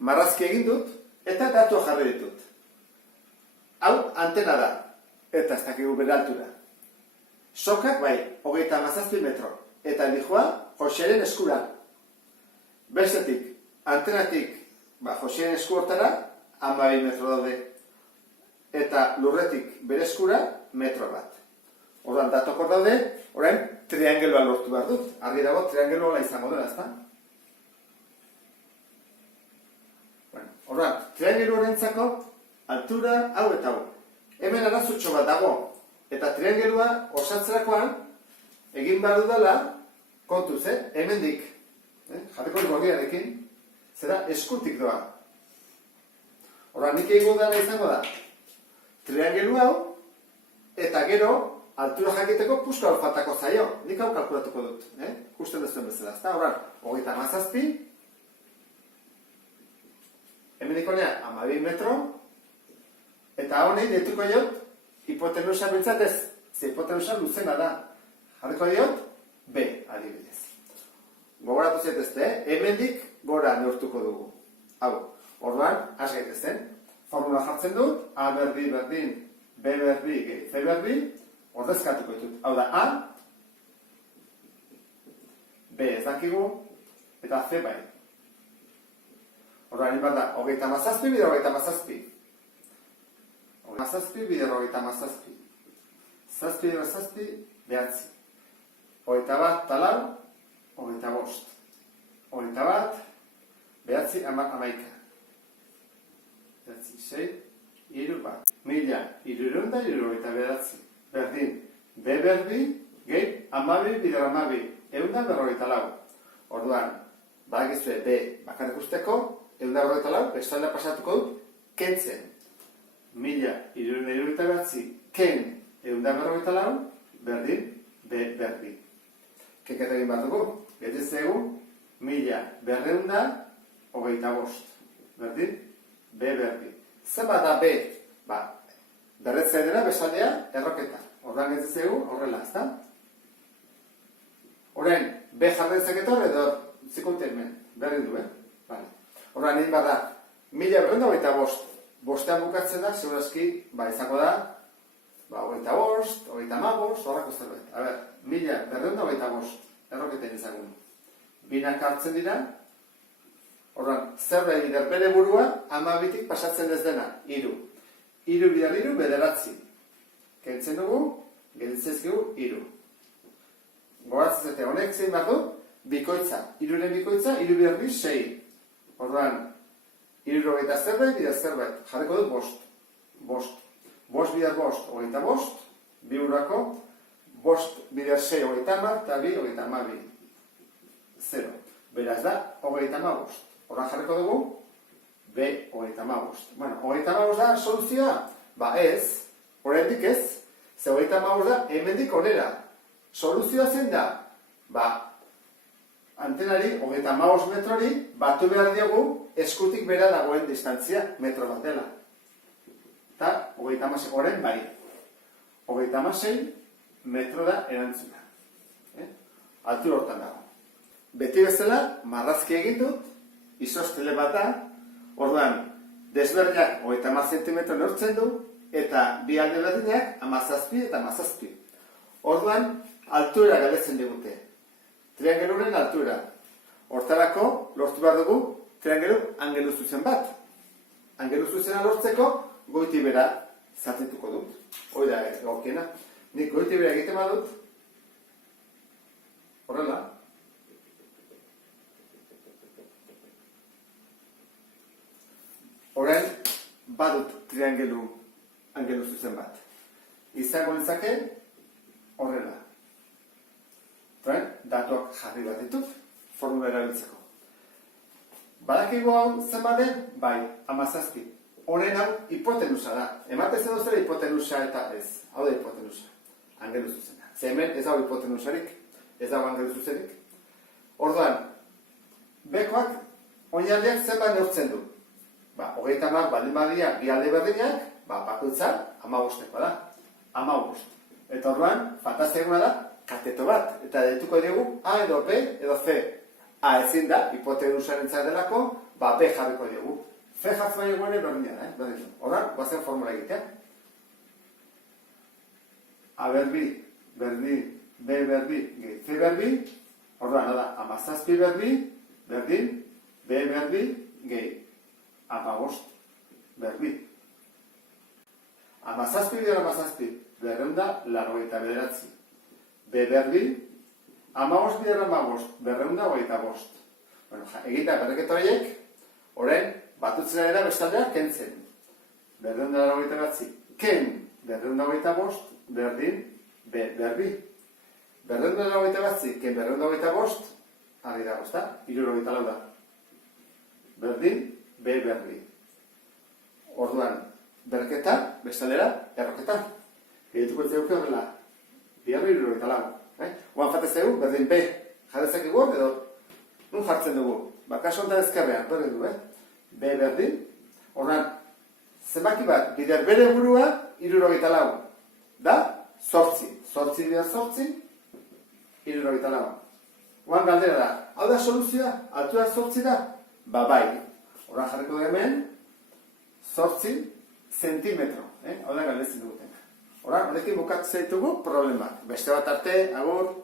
marrazki egin dut, eta datu jarri ditut. Hau antena da, eta ez dakigu bere altura. Sokak bai, 37 metro, eta dijoa Joseren eskura. Bestetik, antenatik, Joseren esku hortara, 12 metro daude. Eta lurretik bere eskura, metro bat. Orduan, datokor daude, orain, triangeloa lortu behar dut. Argi dago, triangeloa izango dela, ezta? Orduan, triangeloarentzako altura hau eta hau. Hemen arazutxo bat dago. Eta triangeloa osatzerakoan egin behar dudala kontuz, hemendik. Jateko gorriarekin, zera eskutik doa. Orduan, nik egin dudala izango da. Triangeloa hau, eta gero, altura jakiteko puska hor faltako zaio. Nik hau kalkulatuko dut. Justen dezuen bezala, ezta? Orduan, 37, hemendik honea, 12 metro, eta honei deituko jot, hipotenusa bintzat ez, ze hipotenusa luzena da. Jarriko diot, B, adibidez. Gogoratu zaitezte, hemendik gora neurtuko dugu. Hau, orduan, has gaitezen. Formula jartzen dut, A berdi berdin, B berdi, C berdi, ordezkatuko ditut. Hau da, A, B ez dakigu, eta C bai. Orduan, bat da, 37 bider 37. 37 bider 37. Zazpi bider zazpi, behatzi. 21 talau, 25. 21, behatzi, amaika. Behatzi, 6, iru bat. Mila, irurunda, irurogeita behatzi. Berdin, B berdi, gehi, 12 bider 12. Eunda berrogeita lau. Orduan, badakizue B bakarrik usteko, eunda berrogeita lau, bestalda pasatuko dut, kentzen. Mila, irurunda, irurogeita behatzi, ken, eunda berrogeita lau, berdin, B berdi. Keketa egin bat dugu, getezegu, mila, berreunda, hogeita bost. Berdin, B berdi. Zer bat da B? Berretzea dela, besaldea, erroketa. Ordan getezegu, horrela, ezta? Orain, B jarretzak edo zikunte hemen, berdin du, Vale. Ordan, egin bat da, mila berreunda hogeita bost. Bostean bukatzen da, segurazki, izango da, hogeita bost, hogeita amabost, horrako zerbait. A ber, mila berreunda hogeita bost, erroketen izagun. Binak hartzen dira, ordan, zerbait bider bere burua, 12tik pasatzen ez dena, iru. Iru bider iru, bederatzi. Kentzen dugu, gelitzezkigu, iru. Goratzen zete, honek zein bat du, bikoitza. Iruren bikoitza, iru bider bi, 6. Ordan, irurogeita zerbait, bider zerbait. Jarriko dut bost. Bost. Bost bider bost, hogeita bost. Bi urako, bost bider 6, hogeita amar, eta bi, hogeita amabi. 0. Beraz da, hogeita amabost. Horran jarriko dugu, B, hogeita amabost. Bueno, hogeita amabost da soluzioa? Ez, oraindik ez. Ze hogeita amabost da, hemendik onera. Soluzioa zen da? Antenari, hogeita amabost metrori, batu behar diogu, eskutik bera dagoen distantzia, metro bat dela. Eta, hogeita amasei, orain bai. Hogeita amasei metro da erantzuna. Altura hortan dago. Beti bezala, marrazki egin dut, isostele bat da, orduan, desberdinak 30 zentimetro neurtzen du, eta bi alde berdinak 17 eta 17. Orduan, altura galdetzen digute. Triangeluren altura. Hortarako, lortu behar dugu, triangelu angelu zuzen bat. Angelu zuzena lortzeko, goiti bera zatituko dut. Hoi da, gaurkiena. Nik goiti bera egiten badut, horrela, orain, badut triangelu angelu zuzen bat. Izango litzake, horrela. Orain, datuak jarri bat ditut, formula erabiltzeko. Badakigu hau zenbaten? Bai, 17. Honen hau hipotenusa da. Ematez edo zera hipotenusa eta ez. Hau da hipotenusa. Angelu zuzena. Ze hemen ez dago hipotenusarik, ez dago angelu zuzenik. Orduan, bekoak oinaldeak zenbat neurtzen du. 30 baldin badia bi alde berdinak, bakoitza 15 da. 15. Eta orduan, fantazia eguna da, kateto bat. Eta deituko dugu A edo B edo C. A ezin da, hipotenusaren delako, ba B jarriko diogu. C jartzen baino ere berdina da, berdina. Horra, guazen formula egitea. A berbi, berdin, B berbi, gehi C berbi, orduan, da, 17 berbi, berdin, B berbi, gehi 15 berbi. 17 bidera 17, 289. B berbi, 15 bidera 15, 225. Bueno, egita berreketa horiek, orain, batutzen era bestaldea kentzen. 289, ken 225, berdin, B berbi. 289, ken 225, ari dago, ezta? 74 da. Berdin, B berbi. Orduan, berketa, bestaldera, erroketa. Gehituko ez dugu horrela, biarri 74. Oan fatezegu, berdin B jarrezak egur, edo nun jartzen dugu. Kaso honetan ezkerrean, berdin du, B berdin. Orduan, zenbaki bat, bider bere burua, 74. Da, 8. 8 bider 8, 74. Oan galdera da, hau da soluzioa, altua 8 da? Ba bai. Orduan jarriko da hemen, 8 zentimetro. Hau da galdezin duguten. Horekin bukatzen zaitugu problemak. Beste bat arte, agur.